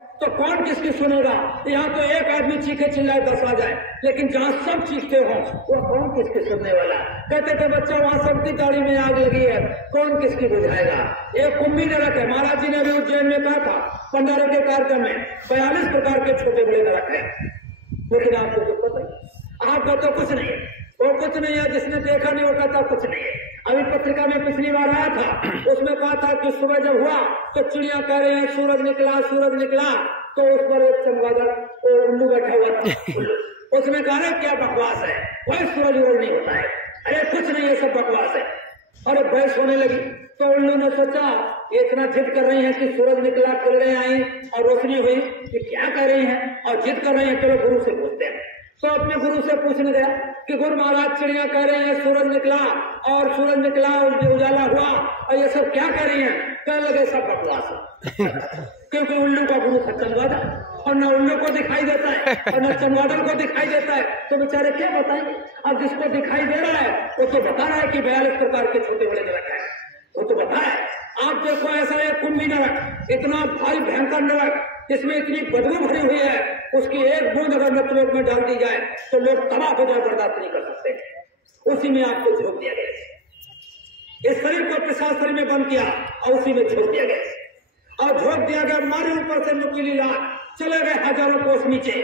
तो कौन किसकी सुनेगा? यहाँ तो एक आदमी चीखे चिल्लाए 10 आ जाए, लेकिन जहाँ सब चीखते हो वो कौन किसकी सुनने वाला? कहते थे बच्चा वहाँ सबकी दाढ़ी में आग लगी है, कौन किसकी बुझाएगा? एक कुंभी नरक है। महाराज जी ने अभी उज्जैन में कहा था भंडारे के कार्यक्रम में 42 प्रकार के छोटे बड़े नरक है, लेकिन आपको कुछ पता नहीं, आपका तो कुछ नहीं है, वो कुछ नहीं है। जिसने देखा नहीं वो कहता कुछ नहीं है। अभी पत्रिका में पिछली बार आया था, उसमें कहा था कि सुबह जब हुआ तो चिड़िया कह रहे हैं सूरज निकला सूरज निकला, तो उस पर एक चमगादड़ उल्लू बैठा हुआ था। उसने कहा क्या बकवास है, वही सूरज रोज नहीं होता है, अरे कुछ नहीं है सब बकवास है। और बहस होने लगी तो उल्लू ने सोचा ये इतना जिद कर रही है कि सूरज निकला किरणें आई और रोशनी हुई, कि क्या कह रही है और जिद कर रही है, चलो गुरु से पूछते हैं। तो अपने गुरु से पूछने गया कि गुरु महाराज चिड़िया कह रहे हैं सूरज निकला और सूरज निकला उजाला हुआ और ये सब क्या कह रही हैं? कहने लगे सब बकवास है। क्योंकि उल्लू का गुरु था चमगादड़, और न उल्लू को दिखाई देता है और न चमगादड़ को दिखाई देता है, तो बेचारे क्या बताएंगे? अब जिसको दिखाई दे रहा है वो तो बता रहा है कि 42 प्रकार के छोटे बड़े नरक है, वो तो बता है। आप देखो ऐसा एक कुंभी नरक, इतना भारी भयंकर नरक जिसमें इतनी बदबू भरी हुई है, उसकी एक बूंद अगर मृत्युलोक में डाल दी जाए तो लोग तबाह हो जाए, बर्दाश्त नहीं कर सकते। उसी में आपको झोंक दिया गया, इस शरीर को पिशाच शरीर में बंद किया और उसी में झोंक दिया गया और झोंक दिया गया। मारे ऊपर से नुकीली लात, चले गए हजारों कोस नीचे,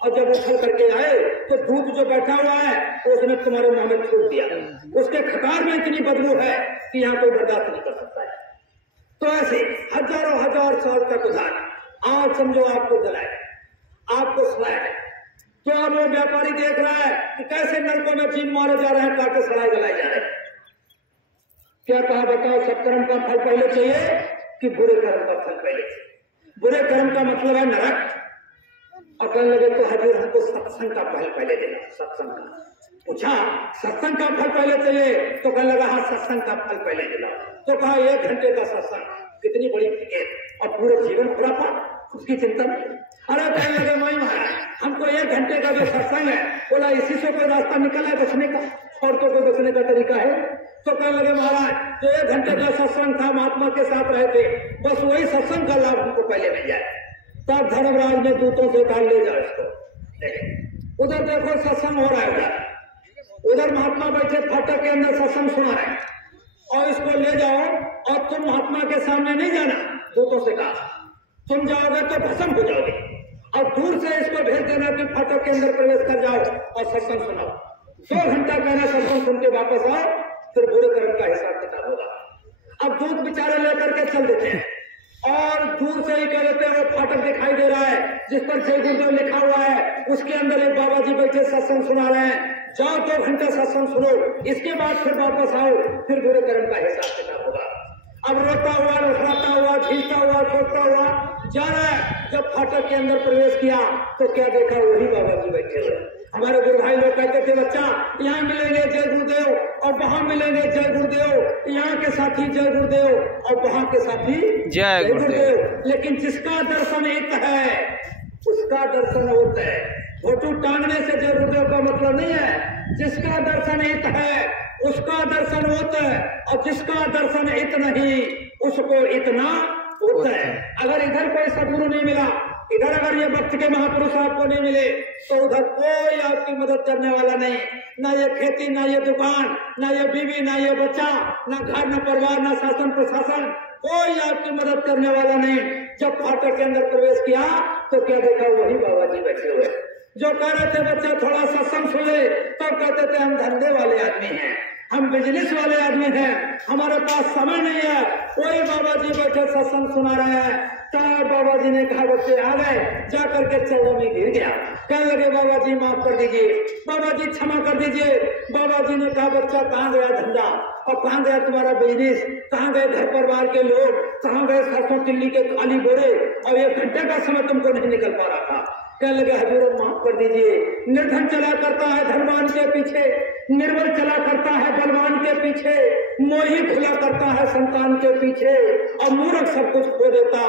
और जब उछल करके आए तो भूत जो बैठा हुआ है उसने तुम्हारे मुंह में थूक दिया। उसके खकार में इतनी बदबू है कि यहाँ कोई बर्दाश्त नहीं कर सकता है। तो ऐसे हजारों हजार साल तक उधार आज समझो आपको जलाए, आपको सलाया है। तो अब वो व्यापारी देख रहा है कि कैसे नलकों में जीव मारे जा रहे हैं, काटे सड़ाए जलाए जा रहे हैं। क्या कहा बताओ, सत्कर्म का फल पहले चाहिए कि बुरे कर्म का फल पहले चाहिए? बुरे कर्म का मतलब है नरक। और कहने लगे तो हजूर हमको सत्संग का फल पहले देना। सत्संग का पूछा, सत्संग का फल पहले चाहिए? तो कहने लगा हाँ सत्संग का फल पहले देना। तो कहा 1 घंटे का सत्संग, कितनी बड़ी टिकट, और पूरे जीवन खुरापात, उसकी चिंता नहीं। अरे कहने लगे माई महाराज हमको 1 घंटे का जो सत्संग है, बोला इसी से कोई रास्ता निकला है बचने का, और तो कोई बचने का तरीका है? तो कहने लगे महाराज जो 1 घंटे का सत्संग था महात्मा के साथ रहे थे, बस वही सत्संग का लाभ हमको पहले मिल जाए। तब धर्मराज ने दूतों से कहा ले जाओ इसको। उधर देखो सत्संग हो रहा है, उधर महात्मा बैठे फाटक के अंदर सत्संग सुना रहे, और इसको ले जाओ और तुम महात्मा के सामने नहीं जाना। दूतों से कहा तुम जाओगे तो भस्म हो जाओगे, और दूर से इसको भेज देना कि फाटक के अंदर प्रवेश कर जाओ और सत्संग सुनाओ। 2 घंटा कहना सत्संग सुन के वापस आओ, फिर बुरे कर्म का हिसाब किताब होगा। अब दूत बेचारे लेकर के चल देते हैं, और दूर से ही कह देते हैं वो फाटक दिखाई दे रहा है जिस पर जय गुरुदेव लिखा हुआ है, उसके अंदर एक बाबा जी बैठे सत्संग सुना रहे हैं। जाओ 2 घंटा सत्संग सुनो, इसके बाद फिर वापस आओ, फिर बुरे कर्म का हिसाब किताब होगा। अब रोता हुआ लखड़ाता हुआ झीलता हुआ सोचता हुआ जा रहा है। जब फाटक के अंदर प्रवेश किया तो क्या देखा, वही बाबा जी बैठे हुए। हमारे गुरु भाई लोग कहते थे बच्चा यहाँ मिलेंगे जय गुरुदेव और वहां मिलेंगे जय गुरुदेव, यहाँ के साथी जय गुरुदेव और वहां के साथी जय गुरुदेव, लेकिन जिसका दर्शन एक है उसका दर्शन होता है। फोटो टांगने से जय गुरुदेव का मतलब नहीं है। जिसका दर्शन एक है उसका दर्शन होता है, और जिसका दर्शन इत नहीं उसको इतना होता है। अगर इधर कोई सदगुरु नहीं मिला, इधर अगर ये भक्त के महापुरुष आपको नहीं मिले, तो उधर कोई आपकी मदद करने वाला नहीं। ना ये खेती, ना ये दुकान, ना ये बीवी, ना ये बच्चा, ना घर, ना परिवार, ना शासन प्रशासन, कोई आपकी मदद करने वाला नहीं। जब फाटक के अंदर प्रवेश किया तो क्या देखा, वही बाबा जी बैठे हुए जो कह रहे थे बच्चा थोड़ा सत्संग सुने, तब कहते थे हम धंधे वाले आदमी हैं, हम बिजनेस वाले आदमी हैं, हमारे पास समय नहीं है। वही बाबा जी बैठे सत्संग सुना रहे हैं। तब बाबा जी ने कहा बच्चे आ गए, जा करके चरणों में गिर गया। कहने लगे बाबा जी माफ कर दीजिए, बाबा जी क्षमा कर दीजिए। बाबा जी ने कहा बच्चा कहाँ गया धंधा, और कहाँ गया तुम्हारा बिजनेस, कहाँ गए घर परिवार के लोग, कहाँ गए सरसों तिल्ली के खाली बोरे, और 1 घंटे का समय तुमको नहीं निकल पा रहा था। कहने लगे हजूर माफ कर दीजिए। निर्धन चला करता है धनवान के पीछे, निर्बल चला करता है बलवान के पीछे, मोही खुला करता है संतान के पीछे, और मूर्ख सब कुछ खो देता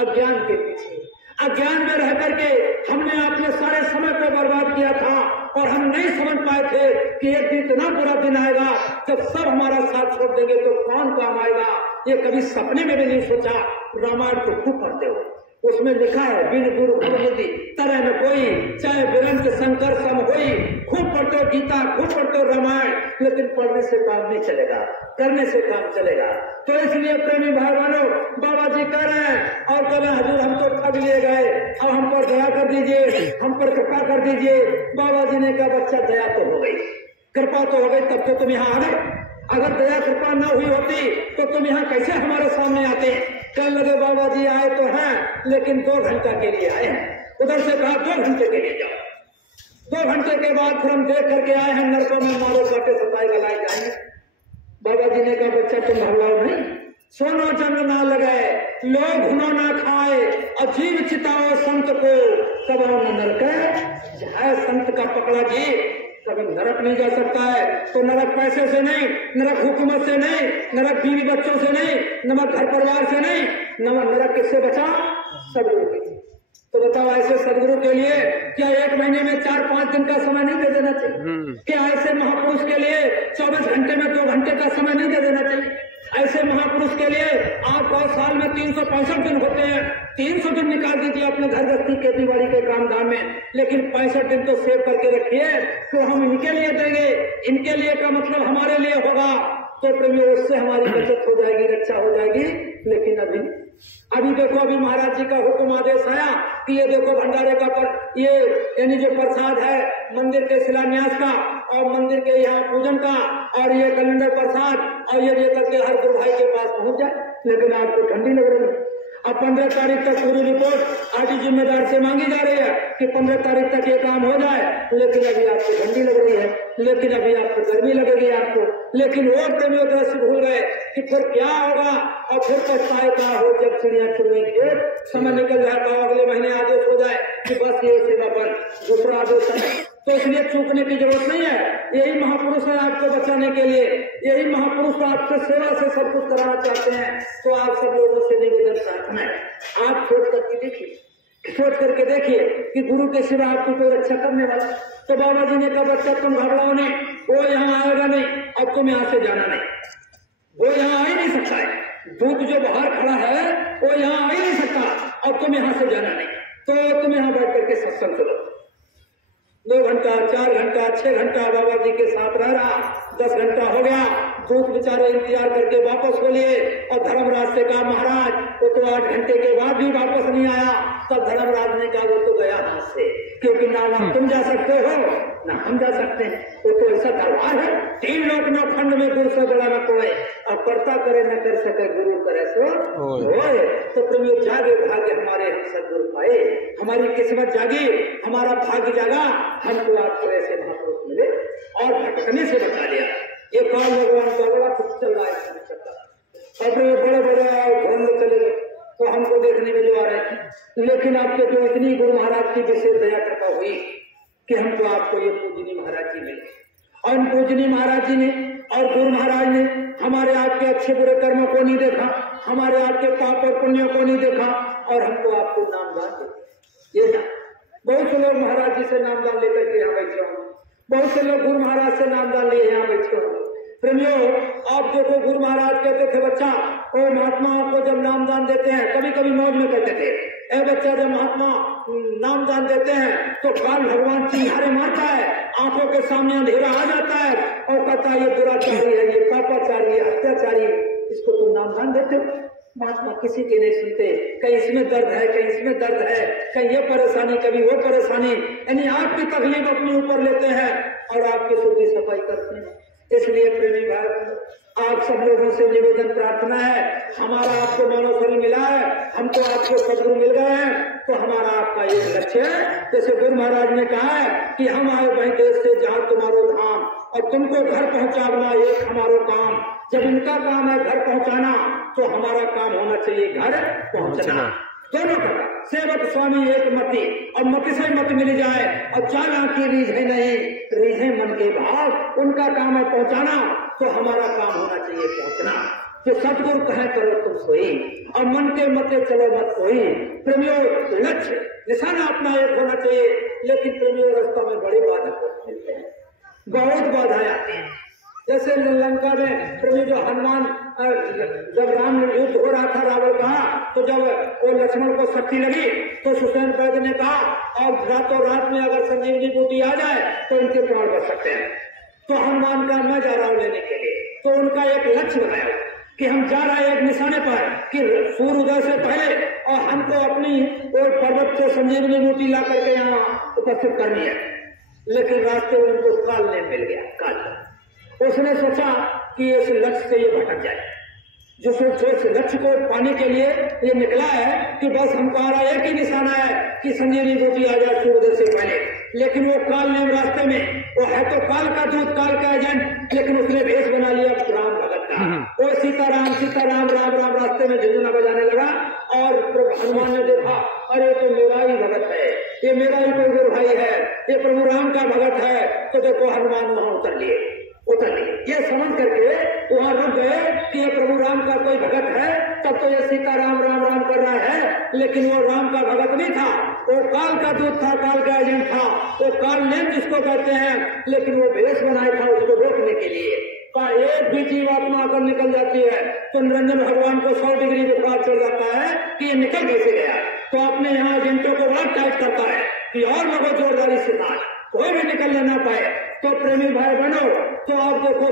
अज्ञान के पीछे। अज्ञान में रह करके हमने अपने सारे समय को बर्बाद किया था, और हम नहीं समझ पाए थे कि एक दिन इतना बुरा दिन आएगा जब सब हमारा साथ छोड़ देंगे तो कौन काम आएगा। ये कभी सपने में भी नहीं सोचा। रामायण को खूब पढ़ते हो, उसमें लिखा है बिन गुरु गुरुमति तरह न कोई, चाहे विरंत शंकर सम होई। खूब पढ़ते गीता, खूब पढ़ते रामायण, लेकिन पढ़ने से काम नहीं चलेगा, करने से काम चलेगा। तो इसलिए प्रेमी भाई बहनों, बाबा जी कह रहे हैं और कह रहे हैं हजूर हम तो ठग लिए गए, अब हम पर दया कर दीजिए, हम पर कृपा कर दीजिए। बाबा जी ने कहा बच्चा दया तो हो गई, कृपा तो हो गई, तब तो तुम यहाँ आ गए। अगर दया कृपा न हुई होती तो तुम यहाँ कैसे हमारे सामने आते? कहने लगे बाबा जी आए तो हैं, लेकिन 2 घंटा के लिए आए हैं। उधर से कहा 2 घंटे के लिए जाओ। 2 घंटे के बाद फिर हम देख करके आए हैं, नरकों में मारो काटे सताए गलाए जाएंगे। बाबा जी ने कहा बच्चा तुम घबराओ नहीं, सोना जंग ना लगाए, लोग घुनो ना खाए, अजीब चिताओ संत को, कब न नरक है संत का पकड़ा जी। कभी नरक नहीं जा सकता है तो नरक पैसे से नहीं, नरक हुकूमत से नहीं, नरक बीवी बच्चों से नहीं, नरक घर परिवार से नहीं, नरक किससे बचा? सदगुरु के। तो बताओ ऐसे सदगुरु के लिए क्या 1 महीने में 4-5 दिन का समय नहीं दे देना चाहिए? क्या ऐसे महापुरुष के लिए 24 घंटे में 2 घंटे का समय नहीं दे देना चाहिए? ऐसे महापुरुष के लिए आप 100 साल में 365 दिन होते हैं, 300 दिन निकाल दीजिए अपने घर गृहस्थी खेती बाड़ी के काम धाम में, लेकिन 65 दिन तो सेव करके रखिए तो हम इनके लिए देंगे। इनके लिए का मतलब हमारे लिए होगा, तो प्रेमियों उससे हमारी बचत हो जाएगी, रक्षा हो जाएगी। लेकिन अभी देखो, अभी महाराज जी का हुक्म आदेश आया कि ये देखो भंडारे का ये यानी जो प्रसाद है मंदिर के शिलान्यास का और मंदिर के यहाँ पूजन का, और ये कैलेंडर प्रसाद और ये लेकर के हर गुरु भाई के पास पहुंच जाए। लेकिन आपको ठंडी लग रही है। अब 15 तारीख तक पूरी रिपोर्ट आरटी जिम्मेदार से मांगी जा रही है कि 15 तारीख तक ये काम हो जाए, लेकिन अभी आपको ठंडी लग रही है, लेकिन अभी आपको गर्मी लगेगी आपको। लेकिन वो प्रेमियों तरह से भूल गए कि फिर क्या होगा, और फिर पछताए क्या हो जब चिड़िया चुनेंगे, खेत समय निकल जाएगा, अगले महीने आदेश हो जाए कि बस ये सेवा बंद, दूसरा आदेश है। तो इसलिए चूकने की जरूरत नहीं है। यही महापुरुष है आपको बचाने के लिए, यही महापुरुष आपसे सेवा से सब कुछ कराना चाहते हैं। तो आप सब लोगों से निवेदन प्रार्थना है, आप सोच करके देखिए, सोच करके देखिए कि गुरु के सिवा आपकी कोई रक्षा करने वाला। तो बाबा जी ने कहा बच्चा तुम घबराओ नहीं, वो यहाँ आएगा नहीं, अब तुम यहाँ से जाना नहीं, वो यहाँ आ ही नहीं सकता है। दूत जो बाहर खड़ा है वो यहाँ आ ही नहीं सकता, अब तुम यहाँ से जाना नहीं। तो तुम यहाँ बैठ करके सत्संग करो। 2 घंटा, 4 घंटा, 6 घंटा बाबा जी के साथ रह रहा, 10 घंटा हो गया। दूत बेचारे इंतजार करके वापस हो लिए, और धर्मराज से कहा महाराज वो तो 8 घंटे के बाद भी वापस नहीं आया। तब धर्मराज ने कहा वो तो गया हाथ से, क्योंकि ना तुम जा सकते हो ना हम जा सकते हैं, वो तो ऐसा दरबार है, 3 लोक न खंड में गुरु से बड़ा न कोई, अब करता करे न कर सके गुरु करे सो होए। तो प्रेमियों जागे भाग्य हमारे, हम सदगुरु पाए, हमारी किस्मत जागी, हमारा भाग्य जागा, हमको आपको ऐसे महापुरुष मिले और भटकने से बचा लिया। ये काल भगवान का बड़ा कुछ चल रहा है, अब बड़े बड़े घर में चले गए तो हमको देखने में जो आ रहे थे, लेकिन आपके तो इतनी गुरु महाराज की विशेष दया कृपा हुई कि हमको आपको ये पूजनी महाराज जी मिले, और इन पूजनी महाराज जी ने और गुरु महाराज ने हमारे आपके अच्छे बुरे कर्मों को नहीं देखा, हमारे आपके पाप और पुण्यों को नहीं देखा, और हमको आपको नामदान दे। ये ना बहुत से लोग महाराज जी से नामदान लेकर के यहाँ बैठे होंगे, बहुत से लोग गुरु महाराज से नामदान लिए यहाँ बैठे होंगे। प्रेमियों आप देखो, गुरु महाराज कहते थे बच्चा और महात्माओं को जब नामदान देते हैं, कभी कभी मौज में कहते थे ए बच्चा जब महात्मा नामदान देते हैं तो काल भगवान चिंगारे मारता है, आंखों के सामने अंधेरा आ जाता है और कहता है ये दुराचारी है, ये पापाचारी है, अत्याचारी, इसको तुम नामदान देते हो। महात्मा किसी के नहीं सुनते, कहीं इसमें दर्द है, कहीं इसमें दर्द है, कहीं ये परेशानी, कभी वो परेशानी, यानी आपकी तकलीफ अपने ऊपर लेते हैं और आपकी शुद्धि सफाई करते हैं। इसलिए प्रेमी भाई आप सब लोगों से निवेदन प्रार्थना है, हमारा आपको मानव शरीर मिला है, हमको आपको सदगुरु मिल गए हैं, तो हमारा आपका एक लक्ष्य है। जैसे गुरु महाराज ने कहा है कि हम आए वही देश से जहाँ तुम्हारो धाम, और तुमको घर पहुँचाना एक हमारो काम। जब इनका काम है घर पहुँचाना, तो हमारा काम होना चाहिए घर पहुँचना। दोनों का सेवक स्वामी एक मति, और मति से मत मिल जाए, और चाला की रीझे नहीं, रीझे मन के भाव, उनका काम है पहुंचाना, तो हमारा काम होना चाहिए पहुंचना। जो सतगुरु कहे करो तुम सोई, और मन के मते चलो मत कोई। प्रेमियों लक्ष्य निशाना अपना एक होना चाहिए, लेकिन प्रेमियों रास्ता में बड़े बाधक मिलते हैं, बहुत बाधाएं आती हैं। जैसे लंका में प्रेमियों जो हनुमान जब राम युद्ध हो रहा था रावण का, तो जब वो लक्ष्मण को शक्ति लगी तो सुषेण वैद्य ने कहा और रातों रात में अगर संजीवनी बूटी आ जाए तो इनके प्राण बच सकते हैं। तो हनुमान का मैं जा रहा हूँ लेने के लिए, तो उनका एक लक्ष्य बनाया कि हम जा रहे हैं एक निशाने पर कि सूर्योदय से पहले और हमको अपनी और पर्वत से संजीवनी बूटी ला करके यहाँ उपस्थित करनी है। लेकिन रास्ते में उनको काल ने मिल गया। काल उसने सोचा कि इस लक्ष्य से ये भटक जाए, जो लक्ष्य को पाने के लिए ये निकला है कि बस हमारा एक ही निशाना है कि संजीवनी बूटी आ जाए सूर्योदय से पहले। लेकिन वो काल ने रास्ते में, वो है तो काल का दूत, काल का एजेंट, लेकिन उसने भेष बना लिया राम भगत का। वो सीताराम राम राम रास्ते में झुंझुना बजाने लगा और हनुमान ने देखा अरे तो मेरा ही भगत है, ये मेरा ही कोई गुरु भाई है, ये प्रभु राम का भगत है। तो देखो हनुमान वहां उतर लिए। ये समझ करके वहां रुक गए कि ये प्रभु राम का कोई भगत है। तब तो ये सीताराम राम राम कर रहा है, लेकिन वो राम का भगत नहीं था, वो काल का दूत था, काल का एजेंट था, वो काल ने जिसको कहते हैं। लेकिन वो भेष बनाया था उसको रोकने के लिए। एक भी जीवात्मा अगर निकल जाती है तो निरंजन भगवान को 100 डिग्री बुखार चढ़ जाता है कि ये निकल कैसे गया। तो अपने यहाँ एजेंटों को बड़ा टाइट करता है कि और लोगों जोरदारी से मार, कोई भी निकलने ना पाए। तो प्रेमी भाई बनो, तो आप देखो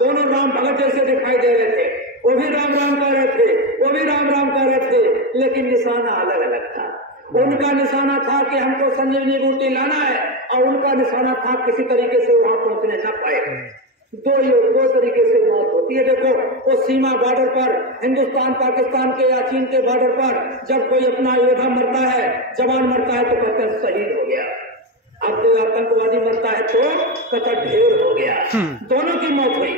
दोनों राम भगत जैसे दिखाई दे रहे थे, वो भी राम राम कह रहे थे, वो भी राम राम कह रहे थे, लेकिन निशाना अलग अलग था। उनका निशाना था कि हमको संजीवनी बूटी लाना है और उनका निशाना था किसी तरीके से वहां पहुंचने न पाए। दो तरीके से मौत होती है। देखो वो सीमा बॉर्डर पर, हिंदुस्तान पाकिस्तान के या चीन के बॉर्डर पर जब कोई अपना योद्धा मरता है, जवान मरता है, तो कहते हैं शहीद हो गया। अब कोई आतंकवादी मरता है तो कहता ढेर हो गया। दोनों की मौत हुई।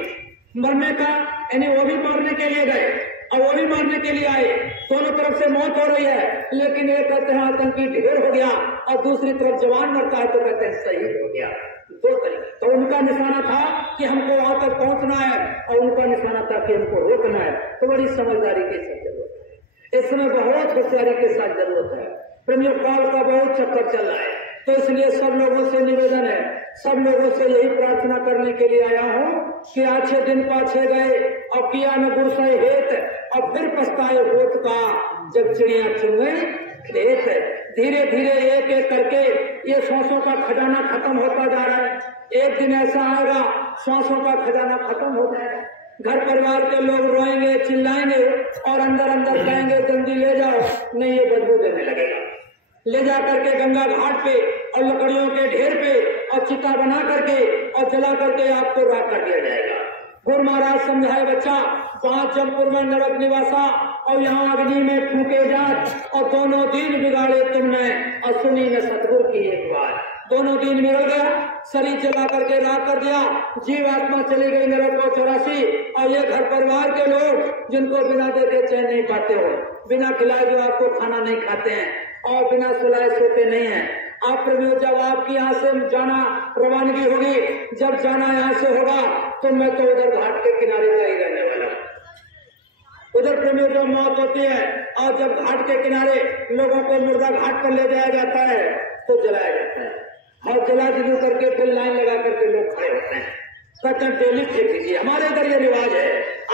मरने का यानी वो भी मारने के लिए गए और वो भी मारने के लिए आए, दोनों तरफ से मौत हो रही है। लेकिन एक कहते हैं आतंकी ढेर हो गया और दूसरी तरफ जवान मरता है तो कहते हैं शहीद हो गया। दो तरीके। तो उनका निशाना था कि हमको वहां तक पहुंचना है और उनका निशाना था कि हमको रोकना है। तो बड़ी समझदारी के साथ जरूरत है, इस समय बहुत होशियारी के साथ जरूरत है। प्रेमियों काल का बहुत चक्कर चल रहा है, तो इसलिए सब लोगों से निवेदन है, सब लोगों से यही प्रार्थना करने के लिए आया हूँ कि आछे दिन पाछे गए और किया न गुरसै हेत और फिर पछताए होत का, जब चिड़िया चुने खेत। धीरे धीरे एक एक करके ये सांसों का खजाना खत्म होता जा रहा है। एक दिन ऐसा आएगा सांसों का खजाना खत्म हो जाएगा। घर परिवार के लोग रोएंगे, चिल्लाएंगे और अंदर अंदर कहेंगे जल्दी ले जाओ, नहीं ये बदबू देने लगेगा। ले जा करके गंगा घाट पे और लकड़ियों के ढेर पे और चिता बना करके और जला करके आपको राख कर दिया जाएगा। गुरु महाराज समझाए बच्चा, 5 जमपुर में नरक निवासा और यहाँ अग्नि में फूके जात और दोनों दिन बिगाड़े तुमने और सुनी न सतगुरु की एक बात। दोनों दिन मिल गया, शरीर जला करके राख कर दिया, जीव आत्मा चली गई नरक को 84। और ये घर परिवार के लोग जिनको बिना देखे चैन नहीं पाते हो, बिना खिलाए जो आपको खाना नहीं खाते हैं और बिना सुलाए सोते नहीं है। आप प्रेमियों जब आपकी यहाँ से जाना रवानगी होगी, जब जाना यहाँ से होगा तो मैं तो उधर घाट के किनारे का ही रहने वाला हूँ। उधर प्रेमियों जब मौत होती है और जब घाट के किनारे लोगों को मुर्दा घाट पर ले जाया जाता है तो जलाया जाता है और जला जलू करके फिर लाइन लगा करके लोग खड़े होते हैं, कहते हैं डेली फेंक दीजिए। हमारे इधर ये रिवाज है,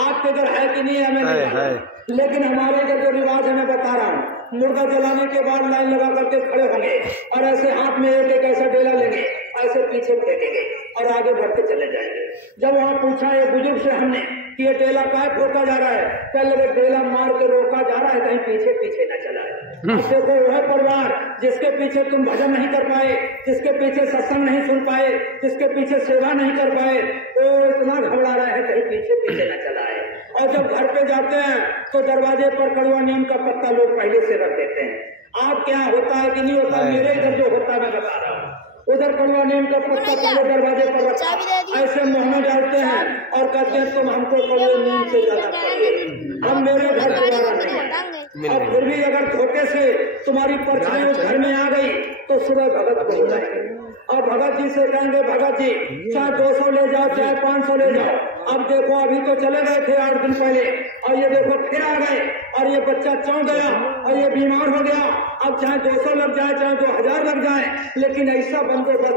आपके इधर है कि नहीं है हमें नहीं पता, लेकिन हमारे इधर जो रिवाज है मैं बता रहा हूँ। मुर्गा जलाने के बाद लाइन लगा करके खड़े होंगे और ऐसे हाथ में एक ऐसा डेला लेंगे, ऐसे पीछे फेंकेंगे और आगे बढ़ते चले जाएंगे। जब वहाँ पूछा एक बुजुर्ग से हमने कि ये डेला काय रोका जा रहा है, कह लगे डेला मार के रोका जा रहा है, कहीं पीछे पीछे न चला है। देखो वह परिवार जिसके पीछे तुम भजन नहीं कर पाए, जिसके पीछे सत्संग नहीं सुन पाए, जिसके पीछे सेवा नहीं कर पाए, वो इतना घबरा रहा है कहीं पीछे पीछे न चला है। और जब घर पे जाते हैं तो दरवाजे पर कड़वा नीम का पत्ता लोग पहले से रख देते हैं। आप क्या होता है कि नहीं होता, मेरे इधर जो होता है मैं बता रहा हूँ। उधर कड़वा नीम का पत्ता पहले दरवाजे पर रखा, ऐसे मुँह डालते हैं और कहते हैं तुम हमको कड़वे नीम से ज्यादा चाहिए, हम मेरे घर तुम्हारा नहीं है। और फिर भी अगर धोखे से तुम्हारी परछाई उस घर में आ गई तो सुबह भगत को बुलाएंगे और भगत जी से कहेंगे भगत जी चाहे 200 ले जाओ चाहे 500 ले जाओ। अब देखो अभी तो चले गए थे 8 दिन पहले और ये देखो फिर आ गए और ये बच्चा चौंक गया और ये बीमार हो गया। अब चाहे 200 लग जाए चाहे 2000 लग जाए, लेकिन ऐसा बंदोबस्त